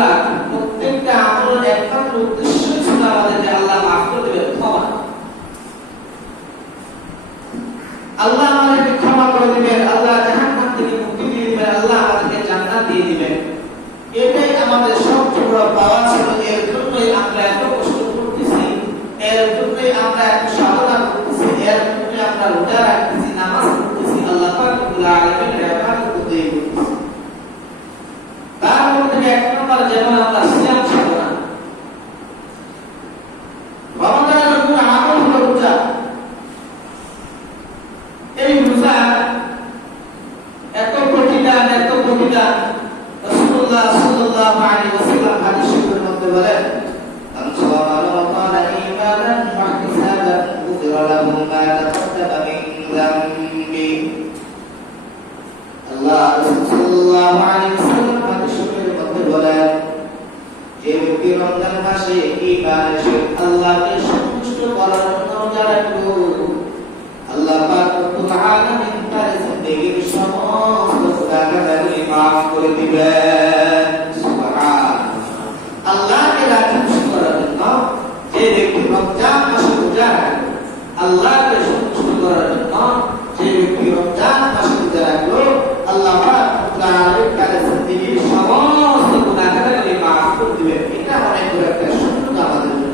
আমলগুলা প্রত্যেকটা আমলের একমাত্র উদ্দেশ্য ছিল আমাদেরকে আল্লাহ মাফ করে দেবেন, ক্ষমা। আল্লাহ আমাদেরকে ক্ষমা করে দিবেন, আল্লাহ জাহান্নাম থেকে মুক্তি দিয়ে দিবেন, আল্লাহ আমাদেরকে জান্নাত দিয়ে দিবেন। এটাই আমাদের সবচেয়ে বড় পাওয়া ছিল। এর জন্যই আমরা এত কষ্ট করতেছি, এর জন্যই আমরা এত সাধনা করতেছি, এর জন্যই আমরা রোজা রাখতেছি, নামাজ পড়তেছি, আল্লাহ পাক রব্বুল আলামিনের ইবাদত করতেছি। তার মধ্যে এক নম্বর যেমন আমরা সিয়াম সাধনা, রমজানের মূল আমল হলো রোজা। এই রোজা এত প্রতিদান, এত প্রতিদান। রাসূলুল্লাহ সাল্লাল্লাহু আলাইহি ওয়াসাল্লাম হাদিস শরীফের মধ্যে বলেন, মান সামা রমাদান ঈমানান ওয়া ইহতিসাবান গুফিরা লাহু মা তাকাদ্দামা মিন যামবি। আল্লাহ রাসূল সাল্লাল্লাহু আলাইহি ওয়াসাল্লাম হাদিস শরীফের মধ্যে বলেন, যে ব্যক্তি রমজান মাসে ঈমানের সাথে আল্লাহকে সন্তুষ্ট করার জন্য রোজা রাখলো, আল্লাহ পাক রব্বুল আলামিন তার জিন্দেগীর সমস্ত গুনাহগুলো মাফ করে দিবেন। সুবহানাল্লাহ। আল্লাহকে রাজি খুশি করার জন্য যে ব্যক্তি রমজান মাসে রোজা রাখলো, আল্লাহকে সন্তুষ্ট করার জন্য যে ব্যক্তি রমজান মাসে রোজা রাখলো, আল্লাহ পাক রব্বুল আলামিন তার জিন্দেগীর সমস্ত গুনাহগুলো মাফ করে দিবেন। এটা অনেক বড় একটা সুযোগ আমাদের জন্য।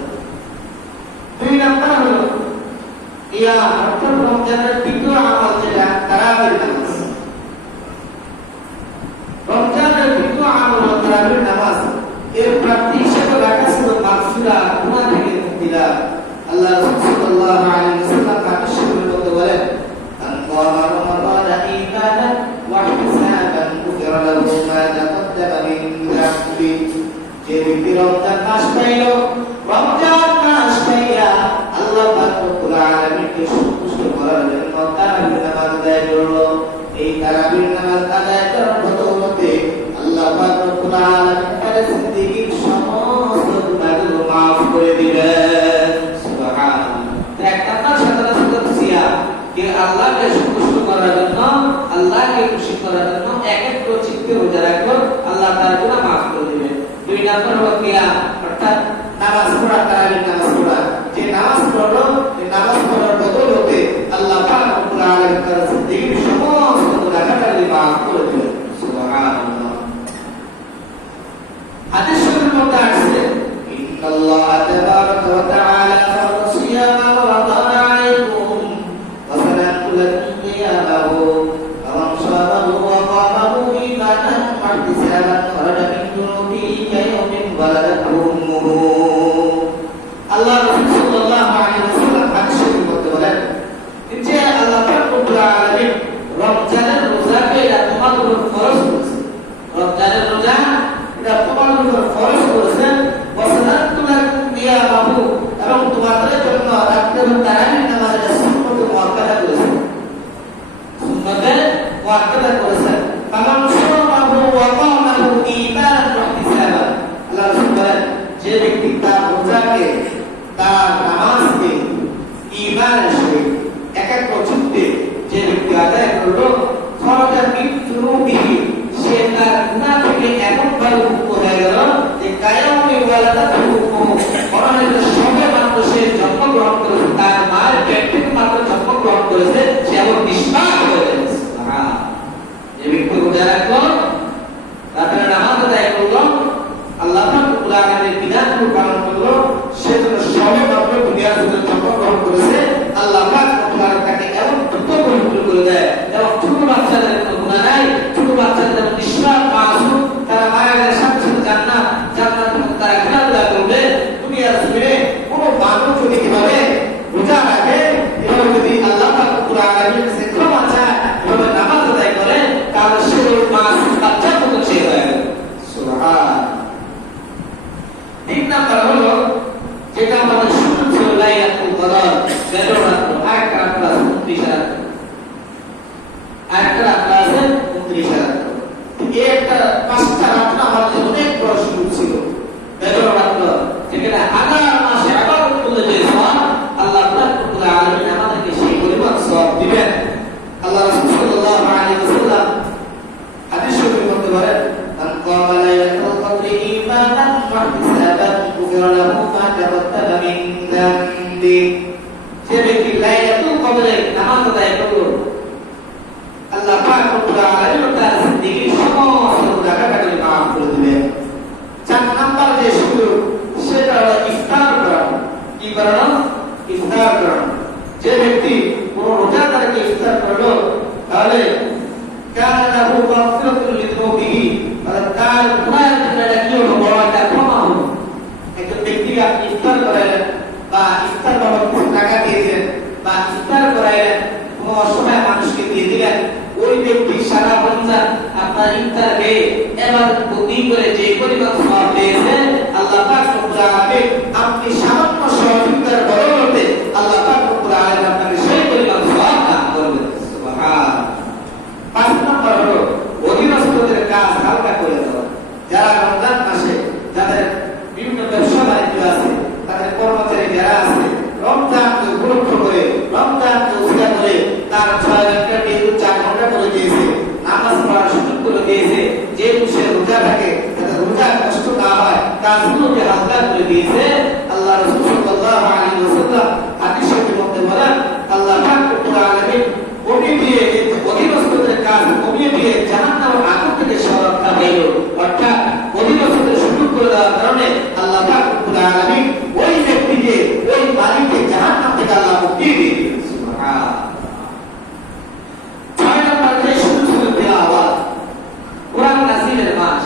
দুই নাম্বার হলো কিয়াম, অর্থাৎ রমজানের দ্বিতীয় আমল যেটা তারাবির নামাজ। রমজানের দ্বিতীয় আমল হলো তারাবির নামাজ। এর প্রাপ্তি হিসেবে রাখা ছিল মাগফিরাত, গুনাহ থেকে মুক্তি লাভ। আল্লাহ রাসূল সাল্লাল্লাহু আলাইহি ওয়াসাল্লাম হাদিস শরীফের মধ্যে বলেন, মান কামা রমাদান ঈমানান ওয়া ইহতিসাবান গুফিরা লাহু মা তাকাদ্দামা মিন যামবি। যে ব্যক্তি রমজান মাস পাইল, রমজান মাস পাইয়া আল্লাহ পাক রব্বুল আলামিনকে সন্তুষ্ট করার জন্য তারাবির নামাজ আদায় করলো, এই তারাবির নামাজ আদায় করার বদৌলতে আল্লাহ পাক রব্বুল আলামিন তার জিন্দেগীর সমস্ত গুনাহগুলো মাফ করে দিবেন। সুবহানাল্লাহ। এক নাম্বার সাধনা ছিল সিয়াম, যে আল্লাহকে সন্তুষ্ট করার জন্য, আল্লাহকে খুশি করার জন্য একাগ্র চিত্তে রোজা রাখলো, আল্লাহ তার গুনাহ মাফ করে দিবেন। দুই নাম্বার হলো কিয়াম, অর্থাৎ নামাজ পড়া, তারাবির নামাজ পড়া। যে নামাজ পড়লো, এই নামাজ পড়ার বদৌলতে আল্লাহ পাক রব্বুল আলামিন তার জিন্দেগীর সমস্ত গুনাহগুলো মাফ করে দিবেন। সুবহানাল্লাহ। হাদিস শরীফের মধ্যে আছে, ইন্নাল্লাহ তাবারাকা ওয়া তাআলা ফারada সিয়ামা রমাদান আলাইকুম ওয়া সানাতু লাকুম কিয়ামাহু ফামান শামাহু ওয়া কামাহু ঈমানান ওয়া ইহতিসাবান খারাজা মিন দুনুবিহি কায়াউমিন ওয়ালাদাতহু উম্মুহু। আল্লাহ রাসূল সাল্লাল্লাহু আলাইহি ওয়াসাল্লাম হাদিস শরীফের মধ্যে বলেন যে আল্লাহ পাক রব্বুল আলামিন রমজানের রোজাকে এটা তোমাদের উপর ফরজ করেছেন। রমজানের রোজা এটা তোমাদের উপর ফরজ করেছেন। ওয়াসানাতু লাকুম কিয়ামাহু, এবং তোমাদের জন্য রাতের তারাবির নামাজের সুন্নাত মুআক্কাদা করেছেন, সুন্নাতে মুআক্কাদা করেছেন। ফামান শামাহু ওয়া কামাহু ঈমানান ওয়া ইহতিসাবান। আল্লাহ রাসূল বলেন, যে ব্যক্তি তার রোজাকে, তার নামাজকে ঈমানের সাথে একাগ্র চিত্তে যে ব্যক্তি আদায় করলো, খারাজা মিন দুনুবিহি, সে তার গুনাহ থেকে এমন ভাবে মুক্ত হয়ে গেল যে কায়াউমিন ওয়ালাদাতহু উম্মুহু, মরণের সঙ্গে মাত্র সে জন্মগ্রহণ করেছে, তার মায়ের পেট থেকে মাত্র জন্মগ্রহণ করেছে, সে এমন নিষ্পাপ হয়ে গেছে। যে ব্যক্তি রোজা রাখলো, রাতের নামাজ আদায় করলো, আল্লাহ পাক রব্বুল আলামিনের বিধানগুলো পালন করলো, সে যেন সবে মাত্র দুনিয়ার ভিতরে জন্মগ্রহণ করেছে, আল্লাহ পাক রব্বুল আলামিন তাকে এমন দ্রুত পবিত্র করে দেয়। এবং ছোট বাচ্চাদের কোনো গুনাহ নাই, ছোট বাচ্চাদের নিষ্পাপ মাসুম, তারা মায়ের সাথে সাথে জান্নাতের মধ্যে তারা খেলাধুলা করবে। দুনিয়ার জমিনে কোনো মানুষ যদি কিভাবে রোজা রাখে, এভাবে যদি আল্লাহ পাক রব্বুল আলামিনের কাছে ক্ষমা চায়, এভাবে নামাজ আদায় করে, তাহলে সে ওই মাসুম বাচ্চার মতো সে হয়ে গেল। সুবহানাল্লাহ। তিন নাম্বার হলো যেটা আমাদের শুরু ছিল লাইলাতুল কদর, 11 রাত, আরেকটা রাত আছে 29 রাত, আরেকটা রাত আছে 29 রাত। এই একটা 5টা রাত আমাদের অনেক বড় শুরু ছিল। 11 রাত যেখানে হাজার মাস ইবাদত করলে যে সওয়াব আল্লাহ পাক রব্বুল আলামিন আমাদেরকে সেই পরিমাণ সওয়াব দিবেন। আল্লাহ রাসূল সাল্লাল্লাহু আলাইহি ওয়াসাল্লাম হাদিস শরীফের মধ্যে বলেন, মান কামা লাইলাতুল কদরি ঈমান واحتسابا غفر له ما تقدم من ذنبه যে ব্যক্তি লাইলাতুল কদরে নামাজ আদায় করলো আল্লাহ পাক রব্বুল আলামিন তার জিন্দেগীর সমস্ত গুনাহকে মাফ করে দিবেন। 4 নাম্বার যে সুযোগ সেটা হলো ইফতার করা। কি করা? ইফতার করা। যে ব্যক্তি কোন রোজাদারকে ইফতার করলো তাহলে কানা লাহু মাগফিরাতুন লিযুনুবিহি, তার গুনাহের জন্য কি হলো? বড় একটা ক্ষমা হলো। একজন ব্যক্তিকে আপনি ইফতার করালেন বা ইফতার বাবদ কিছু টাকা দিয়েছেন বা ইফতার করাইলেন, কোনো অসময়ে মানুষকে দিয়ে দিলেন, ওই ব্যক্তি সারা রমজান আপনার ইফতার খেয়ে এবার বুদ্ধি করে যে পরিমাণ সওয়াব পেয়েছে আল্লাহ পাক রব্বুল আলামিন আপনি সামান্য সহযোগিতার বদৌলতে আল্লাহ পাক রব্বুল আলামিন আপনাকে সেই পরিমাণ সওয়াব দান করবেন। সুবহান। 5 নম্বর হলো অধীনস্থদের কাজ হালকা করে দেওয়া। যারা রমজান মাসে যাদের বিভিন্ন ব্যবসা বাণিজ্য আছে, তাদের কর্মচারী যারা আছে, রমজানকে গুরুত্ব করে রমজানকে উৎসাহ করে তার 6 ঘন্টা দিয়ে 4 ঘন্টা করে দিয়েছে, নামাজ পড়ার সুযোগ করে দিয়েছে, যে সে রোজা থাকে যাতে রোজা কষ্ট না হয় কাজগুলোকে হালকা করে দিয়েছে। আল্লাহ রাসূল সাল্লাল্লাহু আলাইহি ওয়াসাল্লাম হাদিসের মধ্যে বলেন আল্লাহ পাক রব্বুল আলামিন কমিয়ে দিয়ে অধীনস্থদের কাজ কমিয়ে দিয়ে জাহান্নামের আগুন থেকে সুরক্ষা দিল। অর্থাৎ অধীনস্থদের সুযোগ করে দেওয়ার কারণে আল্লাহ পাক রব্বুল আলামিন ওই ব্যক্তিকে ওই মালিককে জাহান্নাম থেকে আল্লাহ মুক্তি দিয়ে দিলেন। সুবহান। 6 নম্বর যে সুযোগ তেলাওয়াত, কোরআন নাযিলের মাস,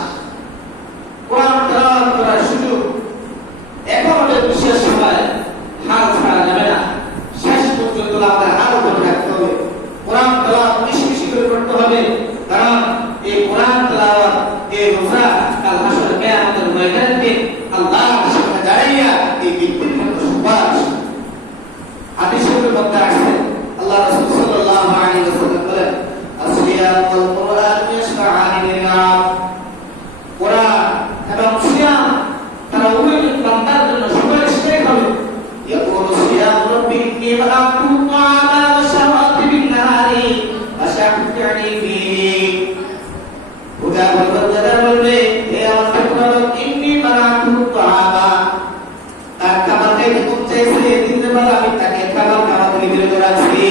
কোরআন তেলাওয়াত করার সুযোগ। এখন আমাদের বিশেষ সময় হাল ছাড়া যাবে না, শেষ পর্যন্ত আমাদের হাল ধরে রাখতে হবে। কোরআন তেলাওয়াত বেশি বেশি করে করতে হবে, কারণ এই কোরআন তেলাওয়াত এই রোজা কাল হাসরে কিয়ামতের ময়দানে আল্লাহর সামনে দাঁড়িয়ে এই ব্যক্তির জন্য সুপারিশ। হাদিসের মধ্যে আছে আল্লাহ রাসূল সাল্লাল্লাহু আলাইহি ওয়াসাল্লাম বলেন আসিয়াম ওয়াল কুরআন ইয়াশফাআনি লিল-আবদ। কোরআন এবং সিয়াম তারা উভয় বান্দার জন্য সুপারিশকারী হবে। ইয়াকুলু সিয়াম রাব্বি ইন্নী মানাতু তাআলা ওয়া শাওয়াতি বিন-নাহারি ফাশাফি'নি ফিহি। রোজা বলতে বলবে হে আমার প্রভু ইন্নী মানাতু তাআলা, তার খাবার খাইতে মন চাইছে, দিনের বেলা আমি তাকে খাবার খাওয়াতে বিরত রাখছি।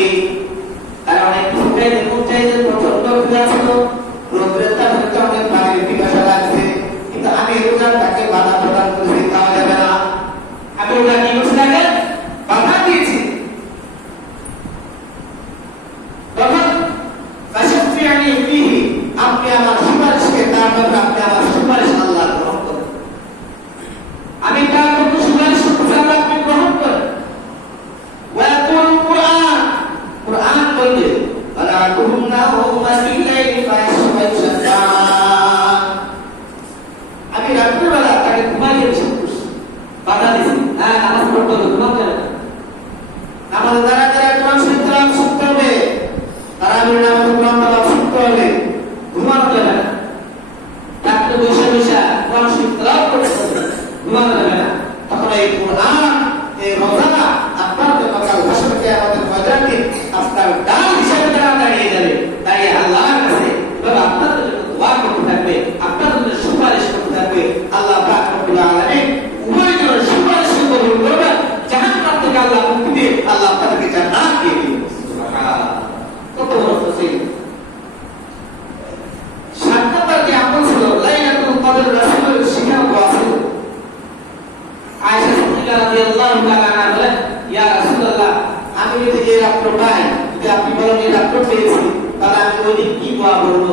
কারণ অনেক কিছু খাইতে মন চাইছে, প্রচন্ড খিদা ছিল, রোদ্রের তাপে অনেক পানির পিপাসা লাগছে, কিন্তু আমি রোজা তাকে বাধা প্রদান করেছি, খাওয়া যাবে না। আমি রোজা কি করছি তাকে বাধা দিয়েছি। তখন ফাশাফি'নি ফিহি, আপনি আমার সুপারিশকে তার ব্যাপারে আপনি আমার সুপারিশ আল্লাহ গ্রহণ করেন। আমি তার কোনো সুপারিশ করতে আল্লাহ আপনি গ্রহণ করেন। ওয়াকুল কুরআন, কুরআন বলবে ওয়ালা কুন্না হুমা বিল-লাইলি ফায়াশফা। আমি রাত্রিবেলা তাকে ঘুমাইয়ে দিয়েছি, বাধা দিয়েছি, হ্যাঁ নামাজ পড়তে হবে, ঘুমাতে হবে। নামাজ দ্বারা যারা কোরআন শরীফ তেলাওয়াত করতে হবে, তারাবির নামাজে কোরআন তেলাওয়াত করতে হবে, ঘুমাতে হবে না। রাত্রে বসে বসে কোরআন শরীফ তেলাওয়াত করতে হবে, ঘুমাতে হবে না। তখন এই কোরআন এই রোজা আপনার জন্য কাল হাসর কিয়ামতের ময়দানে আপনার ডাল হিসেবে দাঁড়িয়ে যাবে। তাই আল্লাহর কাছে এভাবে আপনাদের জন্য দোয়া করতে থাকবে, আপনাদের জন্য সুপারিশ করতে থাকবে। আল্লাহ পাক রব্বুল আলামিন উভয় জনের সুপারিশ কবুল করবেন। জাহান্নাম থেকে আল্লাহ মুক্তি দিয়ে আল্লাহ আপনাদেরকে জান্নাত দিয়ে দিবেন। সুবহান। কত বড় ফজিলত। 7 নম্বর যে আমল ছিল লাইলাতুল কদর, রাসূলের শিখানো দোয়া ছিল। আয়েশা সিদ্দিকা রাদিয়াল্লাহু তাআলা আনহা বলেন ইয়া রাসূলুল্লাহ, আমি যদি এই রাত্র পাই, যদি আপনি বলেন এই রাত্র পেয়েছি, তাহলে আমি ওই দিন কি দোয়া করব?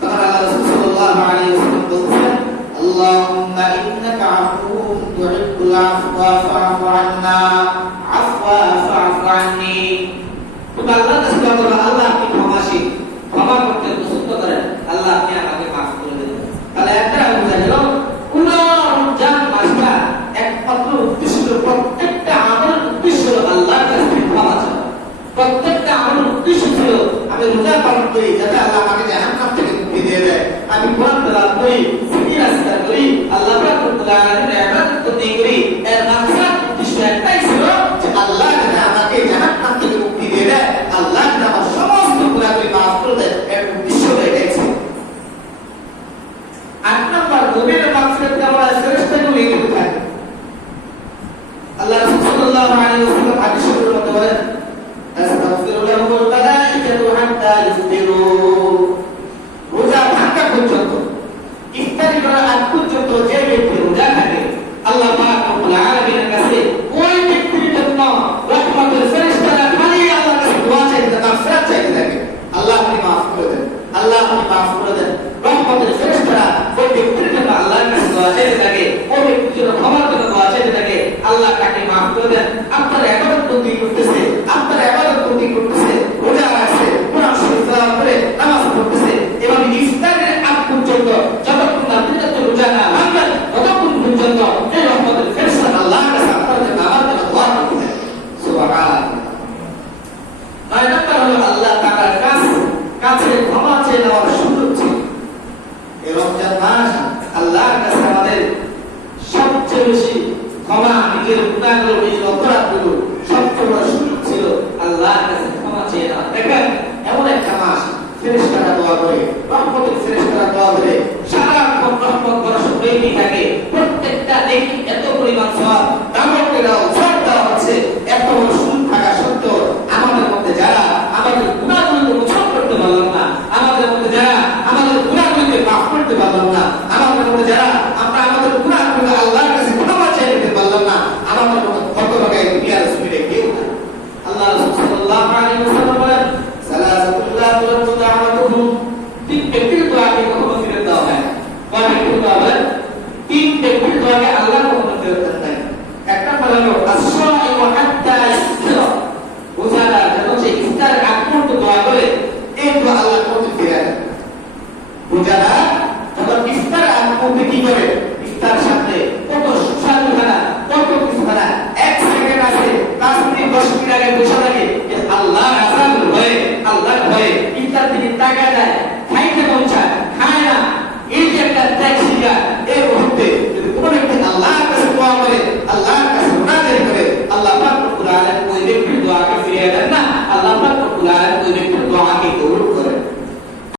তখন আল্লাহ রাসূল সাল্লাল্লাহু আলাইহি ওয়াসাল্লাম বলেন আল্লাহুম্মা ইন্নাকা আফুউন তুহিব্বুল আফওয়া ফা'ফু আন্না আফওয়া ফা'ফু আন্নি। তো আল্লাহর কাছে দোয়া করব, আল্লাহ আপনি ক্ষমাশীল, ক্ষমা করতে পছন্দ করেন, আল্লাহ আপনি আমাকে মাফ করে দেন। তাহলে একটা বোঝা গেল পুরো রমজান মাসটা একমাত্র উদ্দেশ্য, প্রত্যেকটা আমলের উদ্দেশ্য আল্লাহর কাছে ক্ষমা চাওয়া। প্রত্যেকটা আমলের উদ্দেশ্য ছিল আমি রোজা পালন করি যাতে আল্লাহ আমাকে জাহান্নাম থেকে মুক্তি দিয়ে দেয়, আমি কোরআন তেলাওয়াত করি, জিকির আজকার করি, আল্লাহ পাক রব্বুল আলামিনের ইবাদত করি। এর মাকসাদ উদ্দেশ্য একটাই ছিল যে আল্লাহ যাতে আমাকে জাহান্নাম থেকে মুক্তি দিয়ে দেয়, আল্লাহ যাতে আমার সমস্ত গুনাহগুলি মাফ করে দেয়, এর উদ্দেশ্য এটাই ছিল। 8 নম্বর গভীর মাগফিরাত আমরা শ্রেষ্ঠগুলি সাল্লাল্লাহু আলাইহি ওয়াসাল্লাম হাদিস শরীফের মধ্যে বলেন আস্তাগফিরু লাহুল মালাইকাতু হাত্তা ইফতিরু। রোজা ভাঙা পর্যন্ত, ইফতারি করার আগ পর্যন্ত যে ব্যক্তি রোজা থাকে আল্লাহ পাক রব্বুল আলামিনের কাছে ওই ব্যক্তির জন্য রহমতের ফেরেশতারা খালি আল্লাহর কাছে দোয়া চাইতে থাকে, মাগফিরাত চাইতে থাকে। আল্লাহ আপনি মাফ করে দেন, আল্লাহ আপনি মাফ করে দেন। রহমতের ফেরেশতারা ওই ব্যক্তির জন্য আল্লাহর কাছে দোয়া চাইতে থাকে, ওই ব্যক্তির জন্য ক্ষমার জন্য দোয়া চাইতে থাকে, আল্লাহ তাকে মাফ করে দেন। আপনার ইবাদত বন্দেগী করতেছে, আপনার ইবাদত বন্দেগী করতেছে, রোজা রাখছে, কোরআন শরীফ তেলাওয়াত করে নামাজ পড়তেছে, এভাবে ইফতারের আগ পর্যন্ত যতক্ষণ আপনি রোজা না ভাঙবেন ততক্ষণ পর্যন্ত এই রহমতের ফেরেশতারা আল্লাহর কাছে আপনার জন্য আমার জন্য দোয়া করতে থাকে। সুবহানাল্লাহ। নয় নম্বর হলো আল্লাহ তাআলার কাছে ক্ষমা চেয়ে নেওয়ার সুযোগ ছিল। এই রমজান মাস আল্লাহর কাছে আমাদের সবচেয়ে বেশি ক্ষমা, নিজের গুনাহগুলো, নিজের অপরাধগুলো সবচেয়ে বড় সুযোগ ছিল আল্লাহর কাছে ক্ষমা চেয়ে নেওয়া। দেখেন এমন একটা মাস ফেরেশতারা দোয়া করে, রহমতের ফেরেশতারা দোয়া করে, সারাক্ষণ রহমত বর্ষণ হয়েই থাকে। প্রত্যেকটা নেকি এত পরিমাণ সওয়াব দামকেরাও সব দেওয়া হচ্ছে। এত বড় সুযোগ থাকা সত্ত্বেও আমাদের মধ্যে যারা আমাদের গুনাহগুলোকে মোচন করতে পারলাম না, আমাদের মধ্যে যারা আমাদের গুনাহগুলোকে মাফ করতে পারলাম না, আমাদের মধ্যে যারা আমরা আমাদের গুনাহগুলোকে আল্লাহর কাছে ক্ষমা চেয়ে নিতে পারলাম না, আমাদের মধ্যে কত রকমের দুনিয়ার জমিনে কেউ না। আল্লাহ রাসূল সাল্লাল্লাহু আলাইহি ওয়াসাল্লাম বলেন সালাসাতুল লা তুরাদ্দু দাওয়াতুহুম, তিন ব্যক্তির দোয়াকে কখনো ফিরে দেওয়া হয় না। কয় ব্যক্তির দোয়া হয়? তিন ব্যক্তির দোয়াকে আল্লাহ কখনো ফিরে দেন না। একটা হলো আসসাইমু হাত্তা ইফতার, রোজাদার যেন সে ইফতারের আগ পর্যন্ত দোয়া করে, এই দোয়া আল্লাহ কখনো ফিরে দেন। রোজাদার যখন ইফতারের আগ পর্যন্ত কি করে? ইফতার সামনে